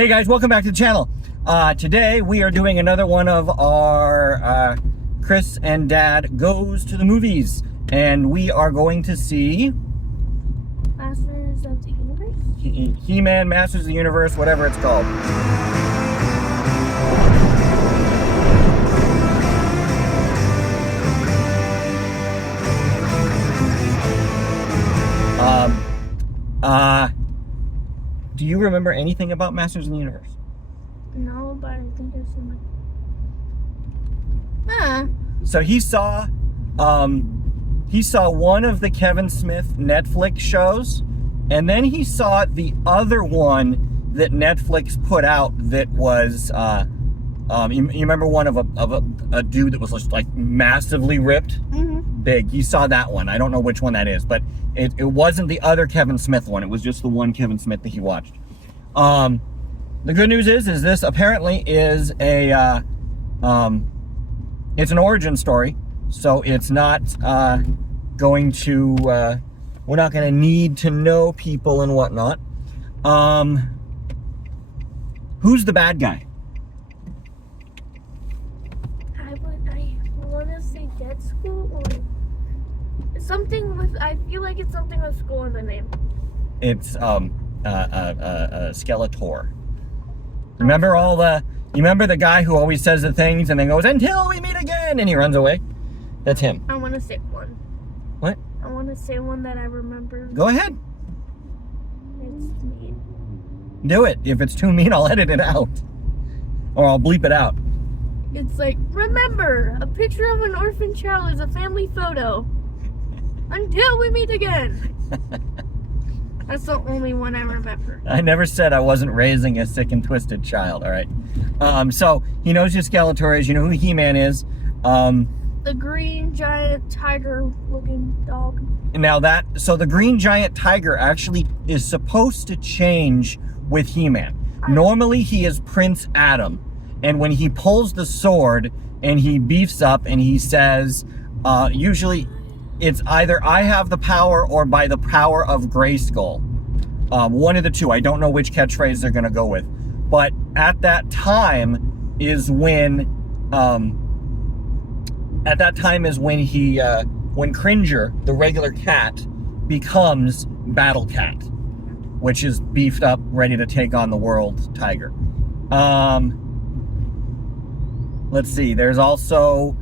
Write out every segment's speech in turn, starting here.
Hey guys, welcome back to the channel. Today we are doing another one of our Chris and Dad Goes to the Movies. And we are going to see... Masters of the Universe? He-Man, Masters of the Universe, whatever it's called. Do you remember anything about Masters of the Universe? No, but I think I've seen like... So he saw one of the Kevin Smith Netflix shows, and then he saw the other one that Netflix put out that was, you remember one of a dude that was just like massively ripped? Mm-hmm. Big. You saw that one. I don't know which one that is, but it wasn't the other Kevin Smith one. It was just the one Kevin Smith that he watched. The good news is this apparently is a, it's an origin story, so it's not going to, we're not going to need to know people and whatnot. Who's the bad guy? I want to say Dead School or something with... I feel like it's something with school in the name. It's, Skeletor. Remember you remember the guy who always says the things and then goes, "Until we meet again," and he runs away? That's him. I want to say one. What? I want to say one that I remember. Go ahead. It's me. Do it. If it's too mean, I'll edit it out. Or I'll bleep it out. It's like, remember, a picture of an orphan child is a family photo. Until we meet again. That's the only one I remember. I never said I wasn't raising a sick and twisted child, all right? So, he knows who Skeletor is. You know who He-Man is. The green giant tiger looking dog. So the green giant tiger actually is supposed to change with He-Man. Normally, he is Prince Adam. And when he pulls the sword and he beefs up and he says, usually it's either I have the power or by the power of Grayskull. One of the two. I don't know which catchphrase they're going to go with. But at that time is when when Cringer, the regular cat, becomes Battle Cat, which is beefed up, ready to take on the world tiger. Let's see. There's also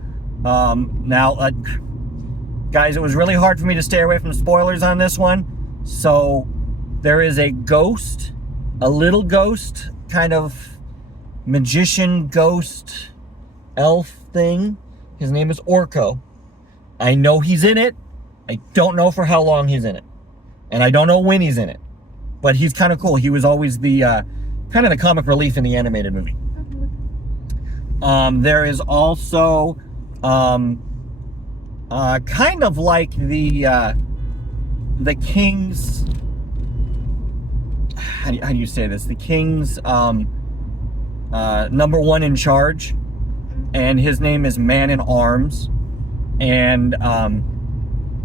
guys, it was really hard for me to stay away from spoilers on this one. So there is a ghost, a little ghost, kind of magician ghost elf thing. His name is Orko. I know he's in it. I don't know for how long he's in it. And I don't know when he's in it. But he's kind of cool. He was always the kind of the comic relief in the animated movie. Mm-hmm. There is also kind of like the King's... How do you say this? The King's number one in charge. And his name is Man-in-Arms. And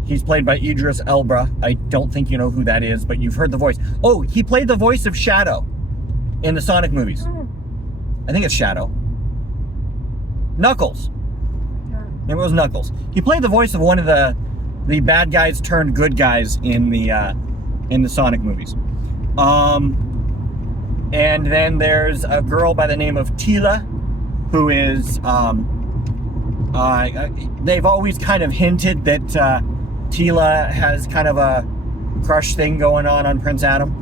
he's played by Idris Elba. I don't think you know who that is, but you've heard the voice. Oh, he played the voice of Shadow in the Sonic movies. I think it's Shadow. Knuckles. Maybe it was Knuckles. He played the voice of one of the bad guys turned good guys in the Sonic movies. And then there's a girl by the name of Teela, who is, they've always kind of hinted that Teela has kind of a crush thing going on Prince Adam.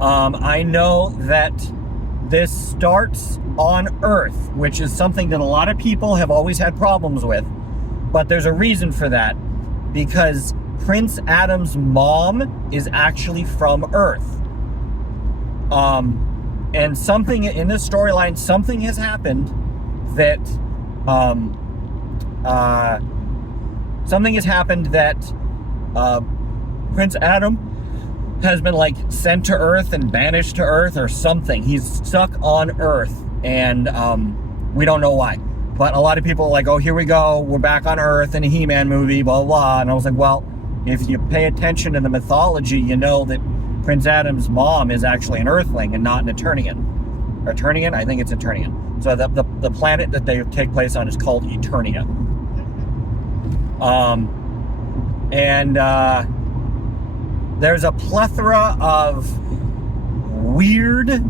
I know that this starts on Earth, which is something that a lot of people have always had problems with, but there's a reason for that, because Prince Adam's mom is actually from Earth. And something in this storyline, something has happened that, Prince Adam has been like sent to Earth and banished to Earth or something. He's stuck on Earth, and we don't know why. But a lot of people are like, oh, here we go, we're back on Earth in a He-Man movie, blah, blah, blah. And I was like, well, if you pay attention to the mythology, you know that Prince Adam's mom is actually an Earthling and not an Eternian. Eternian? I think it's Eternian. So the planet that they take place on is called Eternia. There's a plethora of weird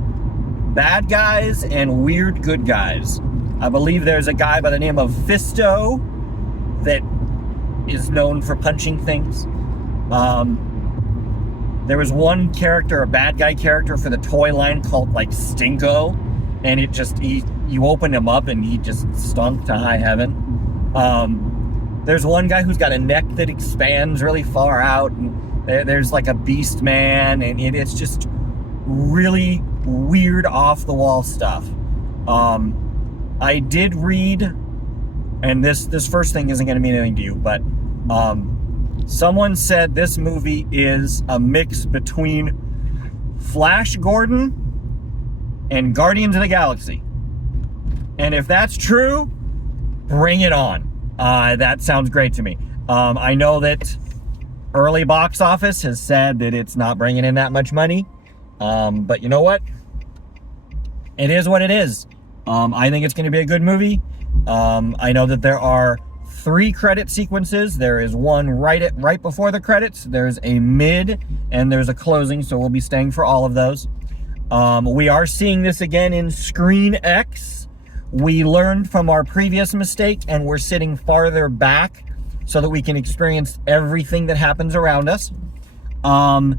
bad guys and weird good guys. I believe there's a guy by the name of Fisto that is known for punching things. There was one character, a bad guy character for the toy line called like Stinko, and it just, you opened him up and he just stunk to high heaven. There's one guy who's got a neck that expands really far out, and there's like a beast man, and it's just really weird off the wall stuff. I did read, and this first thing isn't going to mean anything to you, but someone said this movie is a mix between Flash Gordon and Guardians of the Galaxy. And if that's true, bring it on. That sounds great to me. I know that early box office has said that it's not bringing in that much money. But you know what? It is what it is. I think it's going to be a good movie. I know that there are 3 credit sequences. There is one right before the credits. There's a mid, and there's a closing, so we'll be staying for all of those. We are seeing this again in Screen X. We learned from our previous mistake, and we're sitting farther back so that we can experience everything that happens around us. And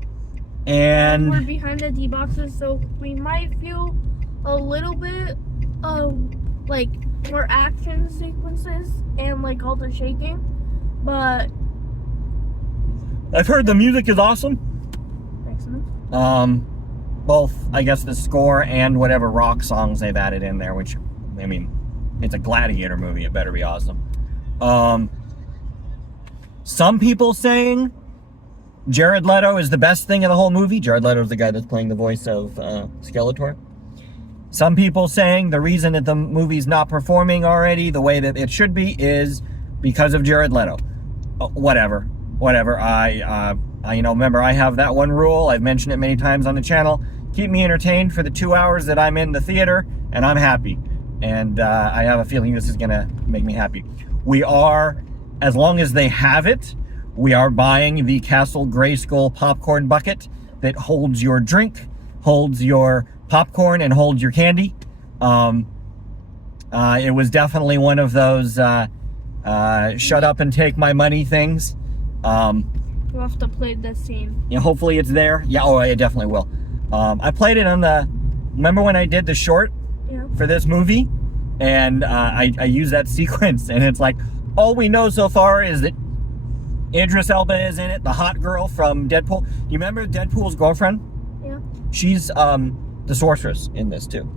we're behind the D boxes, so we might feel a little bit of like more action sequences and like all the shaking, but I've heard the music is awesome. Excellent. Both, I guess, the score and whatever rock songs they've added in there, which, I mean, it's a Gladiator movie, it better be awesome. Some people saying Jared Leto is the best thing in the whole movie. Jared Leto is the guy that's playing the voice of Skeletor. Some people saying the reason that the movie's not performing already the way that it should be is because of Jared Leto. Whatever. I remember I have that one rule. I've mentioned it many times on the channel. Keep me entertained for the 2 hours that I'm in the theater, and I'm happy. And I have a feeling this is gonna make me happy. We are, as long as they have it, we are buying the Castle Grayskull popcorn bucket that holds your drink, holds your popcorn, and holds your candy. It was definitely one of those shut up and take my money things. We'll have to play this scene. Yeah, hopefully it's there. Yeah, oh, I definitely will. I played it on remember when I did the short for this movie? And I used that sequence, and it's like, all we know so far is that Idris Elba is in it, the hot girl from Deadpool. You remember Deadpool's girlfriend? Yeah. She's the sorceress in this too.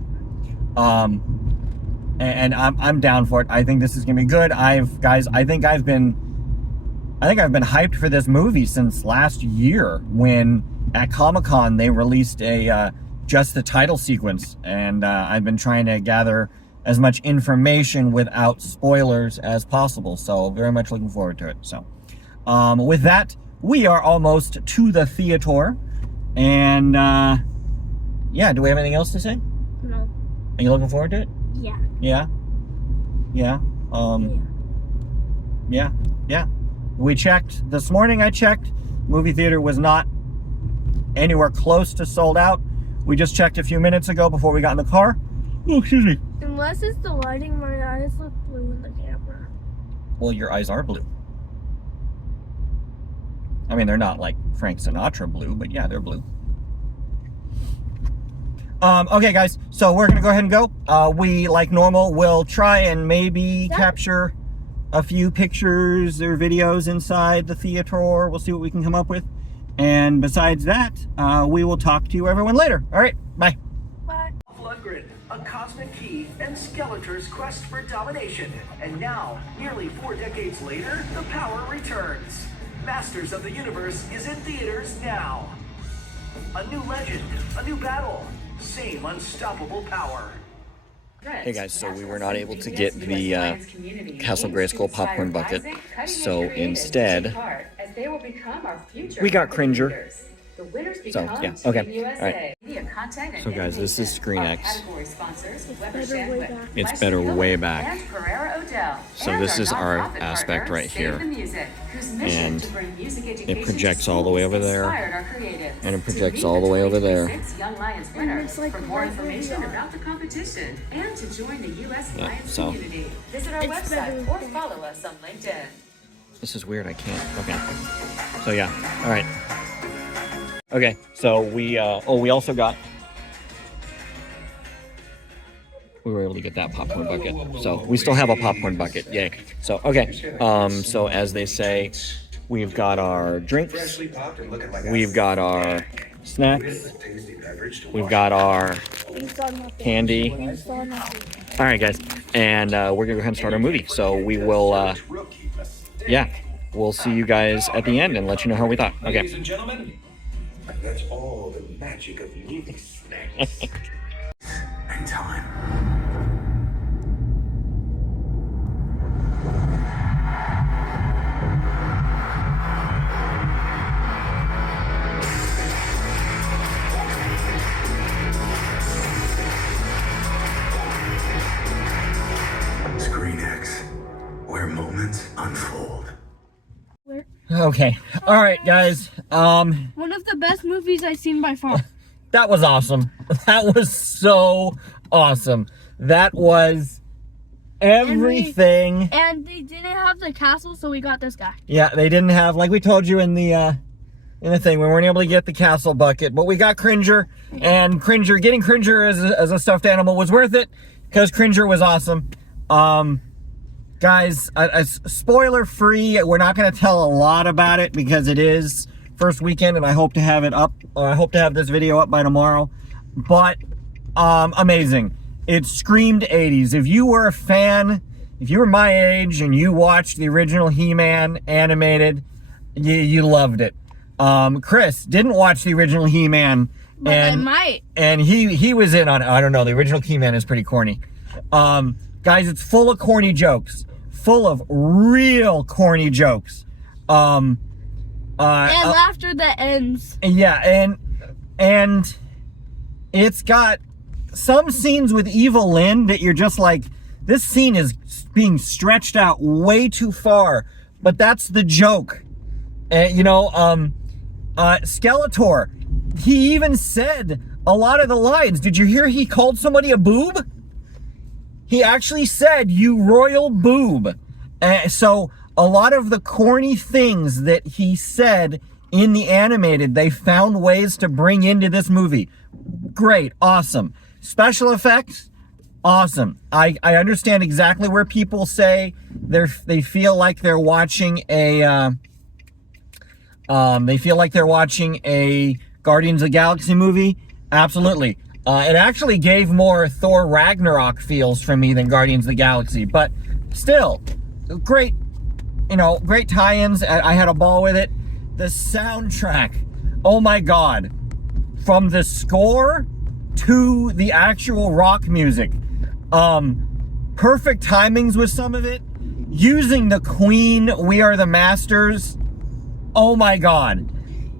And I'm down for it. I think this is gonna be good. I think I've been hyped for this movie since last year when at Comic-Con they released just the title sequence, and I've been trying to gather as much information without spoilers as possible. So very much looking forward to it. So with that, we are almost to the theater, and yeah, do we have anything else to say? No. Are you looking forward to it? Yeah. Yeah. Yeah. We checked this morning. I checked. Movie theater was not anywhere close to sold out. We just checked a few minutes ago before we got in the car. Oh, excuse me. Unless it's the lighting, my eyes look blue in the camera. Well, your eyes are blue. I mean, they're not like Frank Sinatra blue, but yeah, they're blue. Okay, guys, so we're gonna go ahead and go. We, like normal, will try and maybe capture a few pictures or videos inside the theater. We'll see what we can come up with. And besides that, we will talk to everyone later. All right, bye. Bye. Lundgren, a cosmic key, and Skeletor's quest for domination. And now, nearly 4 decades later, the power returns. Masters of the Universe is in theaters now. A new legend, a new battle, same unstoppable power. Hey guys, so we were not able to get the Castle Grayskull popcorn bucket, so instead we got Cringer. The winners So, become yeah, Team okay, USA. all right. Media content and So, guys, this is innovation. Screen Our X. category sponsors, Weber better way Shandwick, back. It's Leslie better Hill, way back. and Pereira Odell. So And this is our nonprofit aspect partner, right Save here. the Music, whose mission And to bring music education projects to all the way schools over there, inspired our creatives. and it To projects meet all the way over there. 2026 Young Lions winner. it's like For more right where information we are. about the competition and to join the U.S. Yeah, Lions so- community, visit our It's website better. or follow us on LinkedIn. This is weird, I can't. Okay. So, yeah, all right. Okay, so we also got... We were able to get that popcorn bucket. So, we still have a popcorn bucket. Yay. So, okay. So, as they say, we've got our drinks. We've got our snacks. We've got our We saw nothing. candy. We saw nothing. All right, guys. And we're going to go ahead and start our movie. So, we will, yeah, we'll see you guys at the end and let you know how we thought. Okay. Ladies and gentlemen, that's all the magic of movie snacks. And time. Screen X, where moments unfold. Okay. All right, guys. One of the best movies I've seen by far. That was awesome. That was so awesome. That was everything. And they didn't have the castle, so we got this guy. Yeah, they didn't have, like we told you in the thing, we weren't able to get the castle bucket, but we got Cringer, and getting Cringer as a stuffed animal was worth it, because Cringer was awesome. Guys, spoiler free, we're not going to tell a lot about it, because it is first weekend, and I hope to have it up, I hope to have this video up by tomorrow, but, amazing. It screamed 80s. If you were a fan, if you were my age, and you watched the original He-Man animated, you loved it. Chris didn't watch the original He-Man, But I might. and he was in on it. I don't know, the original He-Man is pretty corny. Guys, it's full of corny jokes. Full of real corny jokes. And laughter that ends. Yeah, and it's got some scenes with Evil Lynn that you're just like, this scene is being stretched out way too far, but that's the joke. Skeletor, he even said a lot of the lines. Did you hear he called somebody a boob? He actually said, "You royal boob." So a lot of the corny things that he said in the animated, they found ways to bring into this movie. Great, awesome. Special effects, awesome. I understand exactly where people say they feel like they're watching a Guardians of the Galaxy movie. Absolutely. It actually gave more Thor Ragnarok feels from me than Guardians of the Galaxy, but still, great, great tie-ins. I had a ball with it. The soundtrack, oh my God, from the score to the actual rock music, perfect timings with some of it, using the Queen, We Are the Masters, oh my God.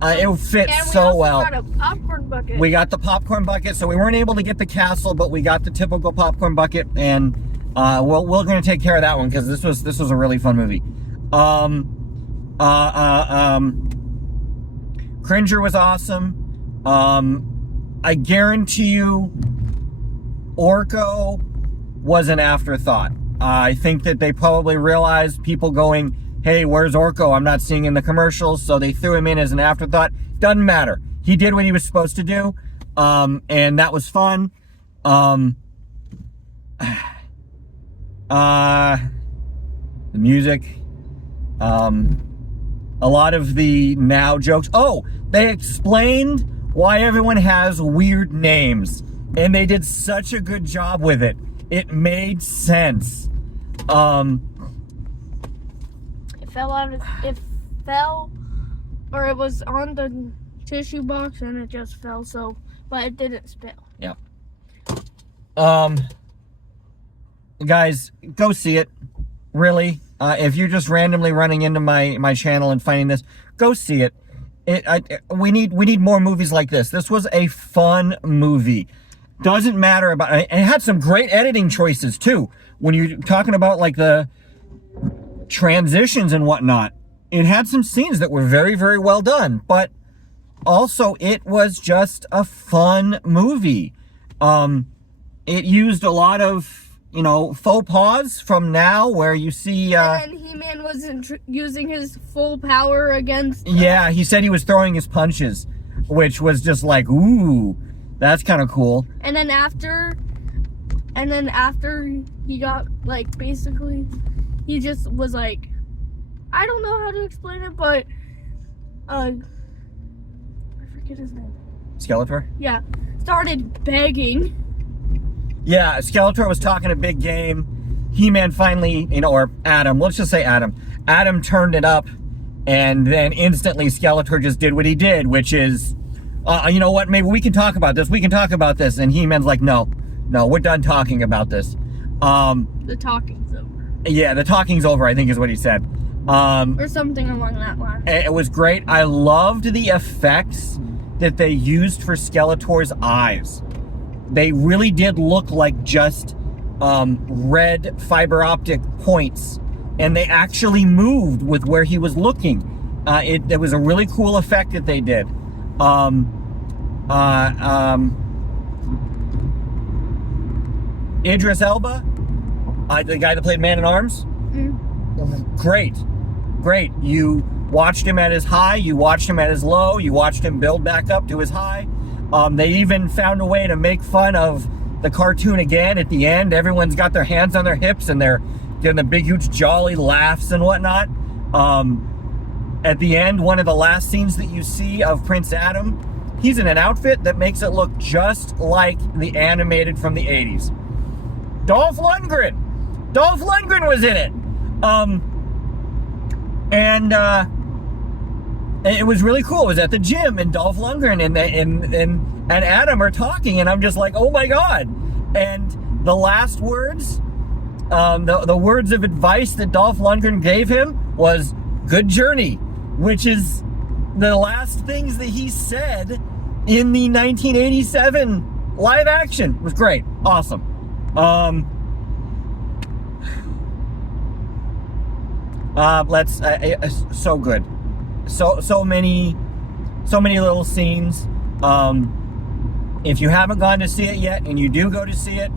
It fits And we so also well. got a popcorn bucket. We got the popcorn bucket, so we weren't able to get the castle, but we got the typical popcorn bucket, and we're going to take care of that one, because this was a really fun movie. Cringer was awesome. I guarantee you, Orko was an afterthought. I think that they probably realized people going, "Hey, where's Orko? I'm not seeing in the commercials," so they threw him in as an afterthought. Doesn't matter. He did what he was supposed to do, and that was fun. The music, a lot of the now jokes. Oh, they explained why everyone has weird names, and they did such a good job with it. It made sense. It fell, or it was on the tissue box and it just fell, but it didn't spill. Yeah. Guys, go see it. Really. If you're just randomly running into my channel and finding this, go see it. We need more movies like this. This was a fun movie. Doesn't matter about, and it had some great editing choices too. When you're talking about like the transitions and whatnot, it had some scenes that were very, very well done. But also, it was just a fun movie. It used a lot of, faux pas from now, where you see. And then He-Man wasn't using his full power against. Yeah, he said he was throwing his punches, which was just like, ooh, that's kind of cool. And then after he got, like, basically, he just was like, I don't know how to explain it, but I forget his name. Skeletor? Yeah, started begging. Yeah, Skeletor was talking a big game. He-Man finally, or Adam, let's just say Adam. Adam turned it up, and then instantly Skeletor just did what he did, which is, you know what, maybe we can talk about this. We can talk about this. And He-Man's like, no, we're done talking about this. The talking's over. Yeah, the talking's over, I think is what he said. Or something along that line. It was great. I loved the effects that they used for Skeletor's eyes. They really did look like just red fiber optic points, and they actually moved with where he was looking. It was a really cool effect that they did. Idris Elba, the guy that played Man-at-Arms, great. You watched him at his high, you watched him at his low, you watched him build back up to his high. They even found a way to make fun of the cartoon again at the end. Everyone's got their hands on their hips and they're getting the big, huge, jolly laughs and whatnot. At the end, one of the last scenes that you see of Prince Adam, he's in an outfit that makes it look just like the animated from the 80s. Dolph Lundgren was in it. And it was really cool. It was at the gym, and Dolph Lundgren and Adam are talking, and I'm just like, oh my God. And the last words, the words of advice that Dolph Lundgren gave him was, good journey, which is the last things that he said in the 1987 live action. It was great. Awesome. So good. So many little scenes. If you haven't gone to see it yet, and you do go to see it,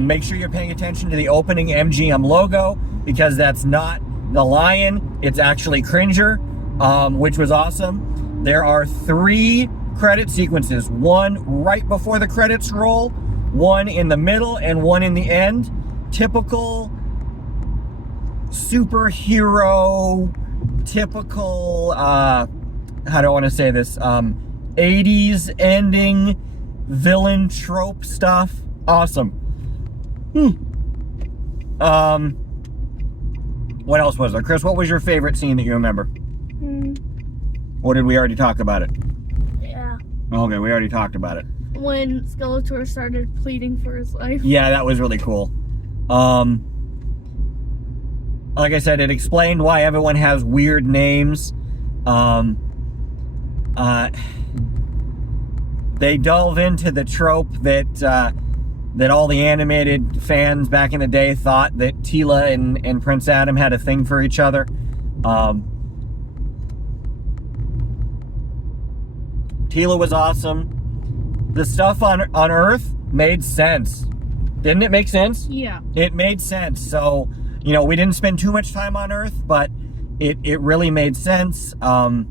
make sure you're paying attention to the opening MGM logo, because that's not the lion, it's actually Cringer, which was awesome. There are 3 credit sequences, one right before the credits roll, one in the middle, and one in the end. Typical superhero, typical, how do I want to say this, 80s ending villain trope stuff. Awesome. What else was there? Chris, what was your favorite scene that you remember? Or did we already talk about it? Yeah. Okay, we already talked about it. When Skeletor started pleading for his life. Yeah, that was really cool. Like I said, it explained why everyone has weird names. They delve into the trope that all the animated fans back in the day thought that Teela and Prince Adam had a thing for each other. Teela was awesome. The stuff on Earth made sense. Didn't it make sense? Yeah. It made sense. So, we didn't spend too much time on Earth, but it really made sense. I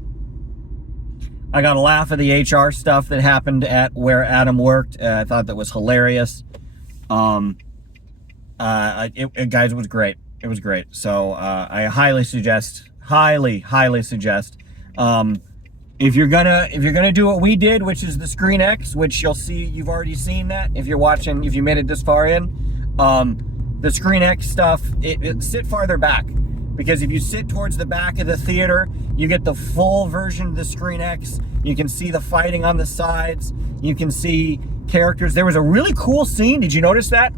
got a laugh at the HR stuff that happened at where Adam worked. I thought that was hilarious. Guys, it was great. It was great. So I highly suggest, if you're gonna do what we did, which is the Screen X, which you'll see, you've already seen that if you're watching, if you made it this far in, the Screen X stuff, it sit farther back, because if you sit towards the back of the theater, you get the full version of the Screen X. You can see the fighting on the sides. You can see characters. There was a really cool scene. Did you notice that?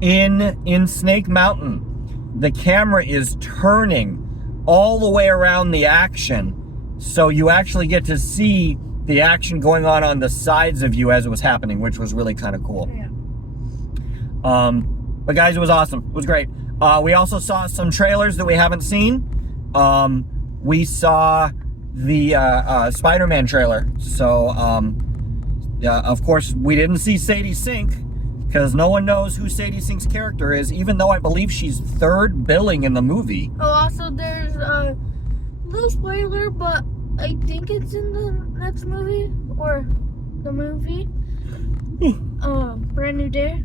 In Snake Mountain, the camera is turning all the way around the action. So you actually get to see the action going on the sides of you as it was happening, which was really kind of cool. Yeah. But guys, it was awesome. It was great. We also saw some trailers that we haven't seen. We saw the Spider-Man trailer. So, of course, we didn't see Sadie Sink because no one knows who Sadie Sink's character is, even though I believe she's third billing in the movie. Oh, also there's a little spoiler, but I think it's in the next movie or the movie. Brand New Day.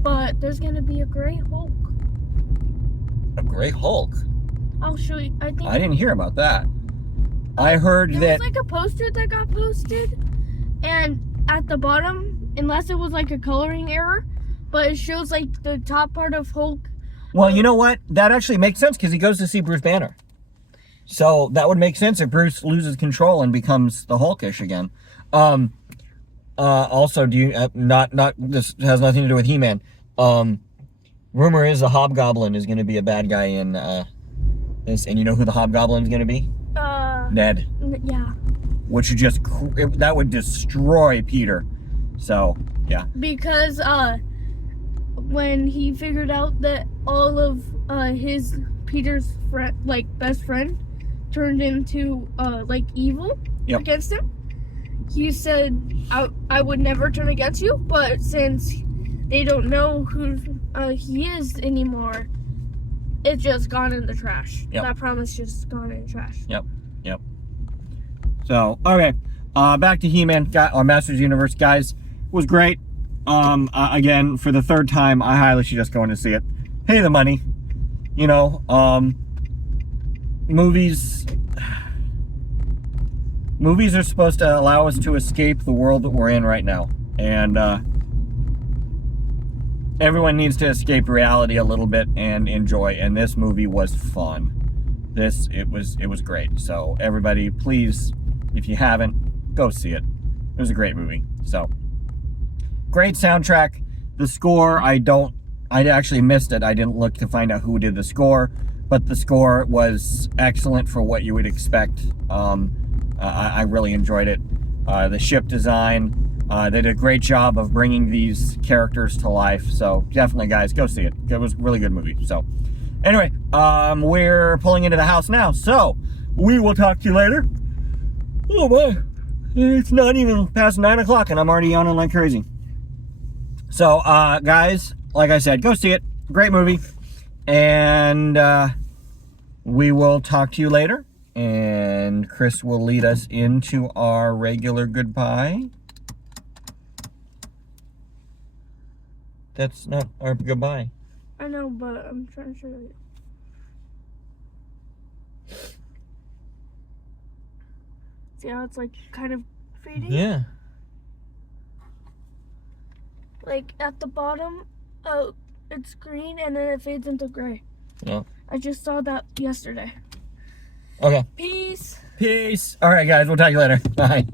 But there's gonna be a Grey Hulk. A Grey Hulk? I'll show you. I think I didn't hear about that. I heard there that... was like a poster that got posted, and at the bottom, unless it was like a coloring error, but it shows like the top part of Hulk. Well, you know what? That actually makes sense because he goes to see Bruce Banner. So that would make sense if Bruce loses control and becomes the Hulkish again. Also, do you this has nothing to do with He-Man. Rumor is the Hobgoblin is going to be a bad guy in this, and you know who the Hobgoblin is going to be? Ned. Yeah. Which would just that would destroy Peter. So yeah. Because when he figured out that all of his Peter's friend, like best friend, turned into like evil Yep. against him, he said, I would never turn against you, but since they don't know who he is anymore, it's just gone in the trash. Yep. That promise just gone in the trash. Yep. So, okay. Back to He-Man, or Masters Universe, guys. It was great. Again, for the third time, I highly suggest going to see it. Pay the money. You know, movies are supposed to allow us to escape the world that we're in right now. And, everyone needs to escape reality a little bit and enjoy. And this movie was fun. It was great. So everybody, please, if you haven't, go see it. It was a great movie. So great soundtrack. The score, I actually missed it. I didn't look to find out who did the score, but the score was excellent for what you would expect. I really enjoyed it. The ship design, they did a great job of bringing these characters to life. So definitely, guys, go see it. It was a really good movie. So anyway, we're pulling into the house now. So we will talk to you later. Oh boy, it's not even past 9 o'clock and I'm already yawning like crazy. So, guys, like I said, go see it. Great movie. And we will talk to you later. And Chris will lead us into our regular goodbye. That's not our goodbye. I know, but I'm trying to show you. See how it's like kind of fading? Yeah. Like at the bottom, it's green and then it fades into gray. Yeah. I just saw that yesterday. Okay. Peace. Peace. All right, guys. We'll talk to you later. Bye.